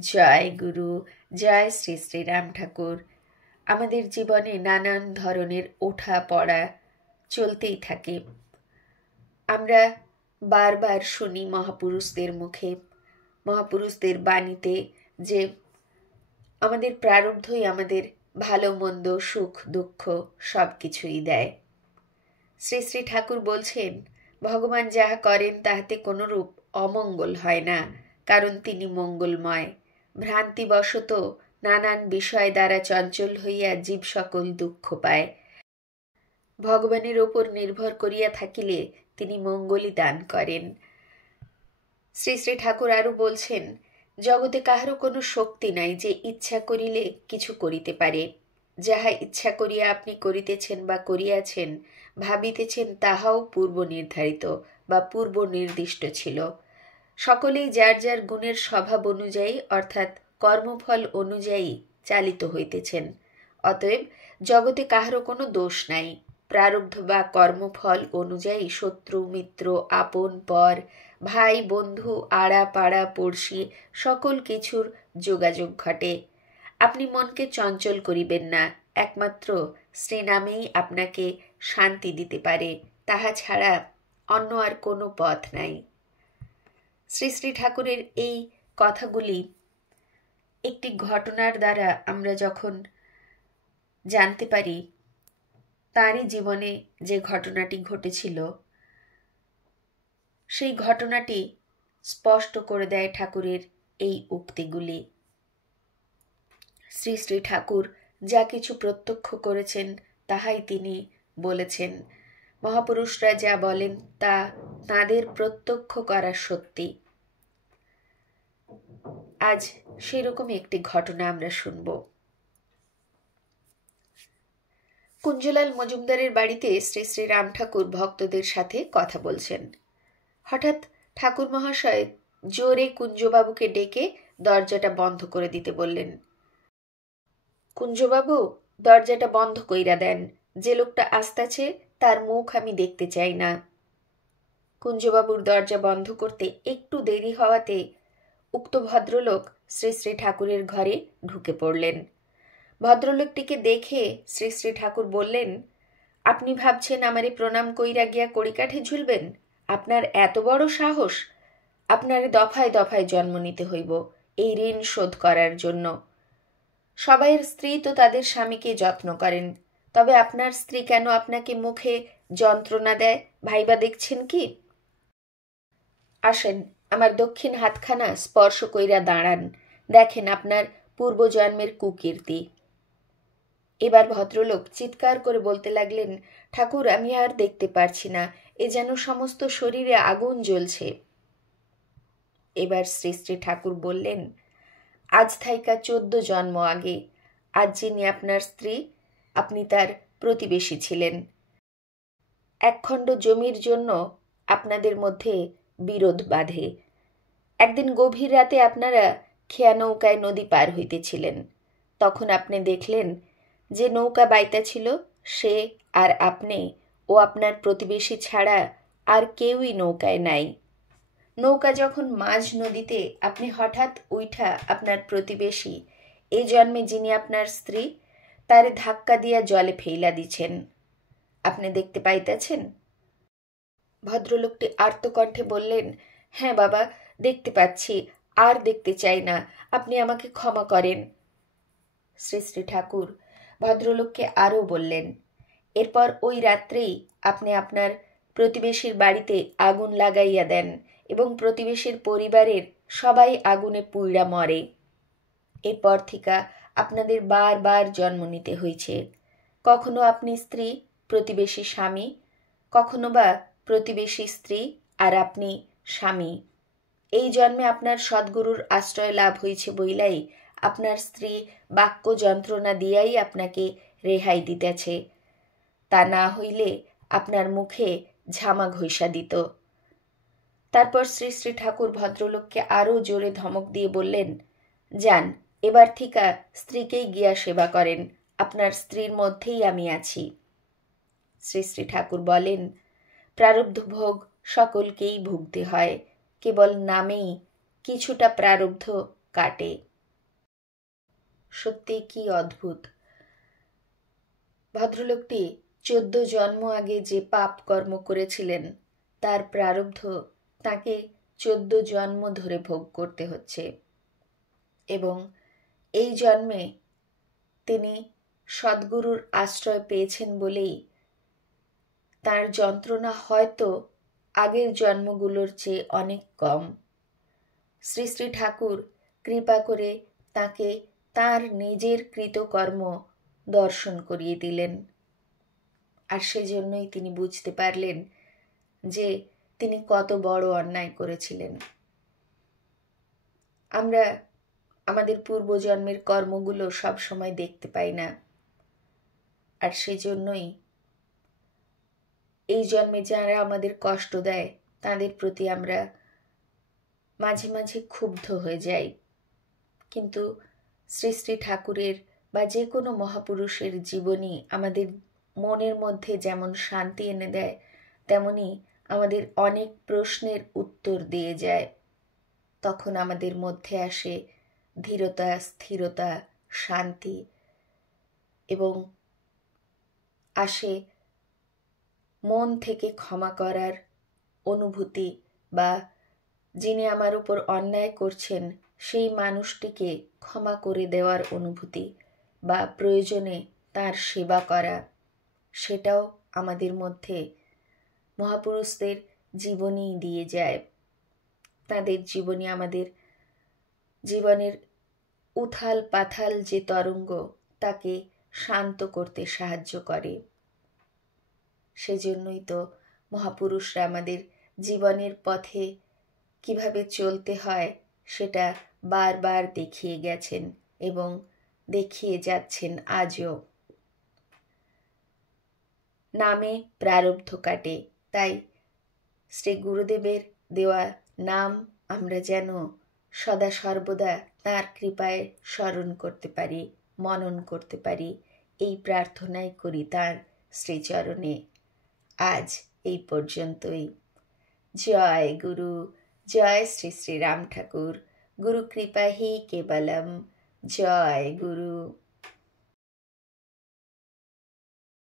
জয় গুরু, জয় শ্রী শ্রী রাম ঠাকুর। আমাদের জীবনে নানান ধরনের ওঠা পড়া চলতেই থাকে। আমরা বারবার শুনি মহাপুরুষদের মুখে, মহাপুরুষদের বাণীতে যে আমাদের প্রারব্ধই আমাদের ভালো মন্দ, সুখ দুঃখ সব কিছুই দেয়। শ্রী শ্রী ঠাকুর বলছেন, ভগবান যাহা করেন তাহাতে কোনরূপ অমঙ্গল হয় না, কারণ তিনি মঙ্গলময়। ভ্রান্তিবশত নানান বিষয় দ্বারা চঞ্চল হইয়া জীব সকল দুঃখ পায়। ভগবানের ওপর নির্ভর করিয়া থাকিলে তিনি মঙ্গলই দান করেন। শ্রী শ্রী ঠাকুর আরও বলছেন, জগতে কাহারও কোনো শক্তি নাই যে ইচ্ছা করিলে কিছু করিতে পারে। যাহা ইচ্ছা করিয়া আপনি করিতেছেন বা করিয়াছেন, ভাবিতেছেন, তাহাও পূর্ব নির্ধারিত বা পূর্ব নির্দিষ্ট ছিল। সকলেই যার যার গুণের স্বভাব অনুযায়ী অর্থাৎ কর্মফল অনুযায়ী চালিত হইতেছেন। অতএব জগতে কাহারও কোনো দোষ নাই। প্রারব্ধ বা কর্মফল অনুযায়ী শত্রু মিত্র, আপন পর, ভাই বন্ধু, আড়া পাড়া পড়শি সকল কিছুর যোগাযোগ ঘটে। আপনি মনকে চঞ্চল করিবেন না। একমাত্র শ্রীনামেই আপনাকে শান্তি দিতে পারে, তাহা ছাড়া অন্য আর কোনো পথ নাই। শ্রী শ্রী ঠাকুরের এই কথাগুলি একটি ঘটনার দ্বারা আমরা যখন জানতে পারি, তাঁরই জীবনে যে ঘটনাটি ঘটেছিল সেই ঘটনাটি স্পষ্ট করে দেয় ঠাকুরের এই উক্তিগুলি। শ্রী শ্রী ঠাকুর যা কিছু প্রত্যক্ষ করেছেন তাহাই তিনি বলেছেন। মহাপুরুষরা যা বলেন তা তাঁদের প্রত্যক্ষ করা সত্যি। আজ সেরকম একটি ঘটনা আমরা শুনব। কুঞ্জলাল মজুমদারের বাড়িতে শ্রী শ্রী রাম ঠাকুর ভক্তদের সাথে কথা বলছেন। হঠাৎ ঠাকুর মহাশয় জোরে কুঞ্জবাবুকে ডেকে দরজাটা বন্ধ করে দিতে বললেন। কুঞ্জবাবু, দরজাটা বন্ধ কইরা দেন, যে লোকটা আসতেছে তার মুখ আমি দেখতে চাই না। কুঞ্জবাবুর দরজা বন্ধ করতে একটু দেরি হওয়াতে উক্ত ভদ্রলোক শ্রী শ্রী ঠাকুরের ঘরে ঢুকে পড়লেন। ভদ্রলোকটিকে দেখে শ্রী শ্রী ঠাকুর বললেন, আপনি ভাবছেন আমারে প্রণাম কইরা গিয়া কড়িকাঠে ঝুলবেন? আপনার এত বড় সাহস! আপনারে দফায় দফায় জন্ম নিতে হইব এই ঋণ শোধ করার জন্য। সবাইয়ের স্ত্রী তো তাদের স্বামীকে যত্ন করেন, তবে আপনার স্ত্রী কেন আপনাকে মুখে যন্ত্রণা দেয় ভাইবা দেখছেন কি? আসেন, আমার দক্ষিণ হাতখানা স্পর্শ কইরা দাঁড়ান, দেখেন আপনার পূর্বজন্মের কুকীর্তি। এবার ভদ্রলোক চিৎকার করে বলতে লাগলেন, ঠাকুর, আমি আর দেখতে পারছি না, এ যেন সমস্ত শরীরে আগুন জ্বলছে। এবার শ্রী শ্রী ঠাকুর বললেন, আজ থাইকা 14 জন্ম আগে আজ যিনি আপনার স্ত্রী, আপনি তার প্রতিবেশী ছিলেন। একখণ্ড জমির জন্য আপনাদের মধ্যে বিরোধ বাধে। একদিন গভীর রাতে আপনারা খেয়া নৌকায় নদী পার হইতেছিলেন। তখন আপনি দেখলেন যে নৌকা বাইতা ছিল সে আর আপনি ও আপনার প্রতিবেশী ছাড়া আর কেউই নৌকায় নাই। নৌকা যখন মাঝ নদীতে, আপনি হঠাৎ উইঠা আপনার প্রতিবেশী, এই জন্মে যিনি আপনার স্ত্রী, তারে ধাক্কা দিয়া জলে ফেইলা দিছেন। আপনি দেখতে পাইতেছেন? ভদ্রলোকটি আর্তকণ্ঠে বললেন, হ্যাঁ বাবা, দেখতে পাচ্ছি, আর দেখতে চাই না, আপনি আমাকে ক্ষমা করেন। শ্রী শ্রী ঠাকুর ভদ্রলোককে আরও বললেন, এরপর ওই রাত্রেই আপনি আপনার প্রতিবেশীর বাড়িতে আগুন লাগাইয়া দেন এবং প্রতিবেশীর পরিবারের সবাই আগুনে পুইড়া মরে। এরপর থেকে আপনাদের বারবার জন্ম নিতে হয়েছে। কখনো আপনি স্ত্রী, প্রতিবেশী স্বামী, কখনো বা প্রতিবেশী স্ত্রী আর আপনি স্বামী। এই জন্মে আপনার সদ্গুরুর আশ্রয় লাভ হয়েছে বইলাই আপনার স্ত্রী বাক্য যন্ত্রণা দিয়াই আপনাকে রেহাই দিতেছে। তা না হইলে আপনার মুখে ঝামা ঘষা দিত। তারপর শ্রী শ্রী ঠাকুর ভদ্রলোককে আরও জোরে ধমক দিয়ে বললেন, যান, এবার থিকা স্ত্রীকেই গিয়া সেবা করেন, আপনার স্ত্রীর মধ্যেই আমি আছি। শ্রী শ্রী ঠাকুর বলেন, প্রারব্ধ ভোগ সকলকেই ভুগতে হয়, কেবল নামেই কিছুটা প্রারব্ধ কাটে। সত্যি কি অদ্ভুত! ভদ্রলোকটি 14 জন্ম আগে যে পাপ কর্ম করেছিলেন তার প্রারব্ধ তাকে 14 জন্ম ধরে ভোগ করতে হচ্ছে, এবং এই জন্মে তিনি সদ্গুরুর আশ্রয় পেয়েছেন বলেই তার যন্ত্রণা হয়তো আগের জন্মগুলোর চেয়ে অনেক কম। শ্রী শ্রী ঠাকুর কৃপা করে তাকে তার নিজের কৃতকর্ম দর্শন করিয়ে দিলেন, আর সেজন্যই তিনি বুঝতে পারলেন যে তিনি কত বড় অন্যায় করেছিলেন। আমরা আমাদের পূর্বজন্মের কর্মগুলো সব সময় দেখতে পাই না, আর সেজন্যই এই জন্মে যারা আমাদের কষ্ট দেয় তাদের প্রতি আমরা মাঝে মাঝে ক্ষুব্ধ হয়ে যাই। কিন্তু শ্রী শ্রী ঠাকুরের বা যে কোনো মহাপুরুষের জীবনী আমাদের মনের মধ্যে যেমন শান্তি এনে দেয়, তেমনি আমাদের অনেক প্রশ্নের উত্তর দিয়ে যায়। তখন আমাদের মধ্যে আসে ধীরতা, স্থিরতা, শান্তি, এবং আসে মন থেকে ক্ষমা করার অনুভূতি, বা যিনি আমার উপর অন্যায় করছেন সেই মানুষটিকে ক্ষমা করে দেওয়ার অনুভূতি, বা প্রয়োজনে তার সেবা করা, সেটাও আমাদের মধ্যে মহাপুরুষদের জীবনী দিয়ে যায়। তাদের জীবনী আমাদের জীবনের উথাল পাথাল যে তরঙ্গ তাকে শান্ত করতে সাহায্য করে। সেজন্যই তো মহাপুরুষরা আমাদের জীবনের পথে কিভাবে চলতে হয় সেটা বারবার দেখিয়ে গেছেন এবং দেখিয়ে যাচ্ছেন আজও। নামে প্রারব্ধ কাটে, তাই শ্রী গুরুদেবের দেওয়া নাম আমরা যেন সদা সর্বদা তাঁর কৃপায় স্মরণ করতে পারি, মনন করতে পারি, এই প্রার্থনাই করি তাঁর শ্রীচরণে। আজ এই পর্যন্তই। জয় গুরু, জয় শ্রী শ্রী রাম ঠাকুর। গুরু কৃপা হি কেবলম। জয় গুরু।